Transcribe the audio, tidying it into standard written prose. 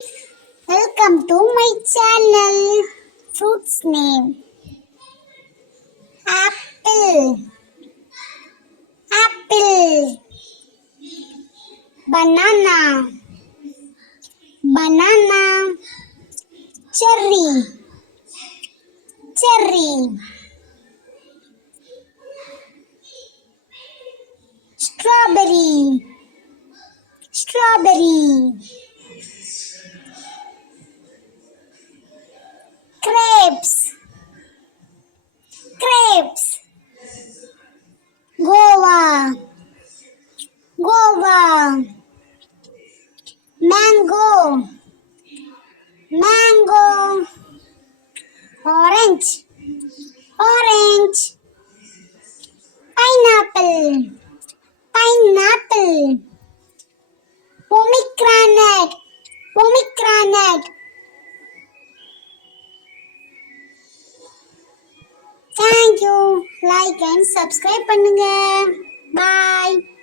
Welcome to my channel. Fruits name: apple, apple, banana, banana, cherry, cherry, strawberry, strawberry, grapes, grapes, guava, guava, mango, mango, orange, orange, pineapple, pineapple, pomegranate, pomegranate. Thank you. Like and subscribe பண்ணுங்க. Bye.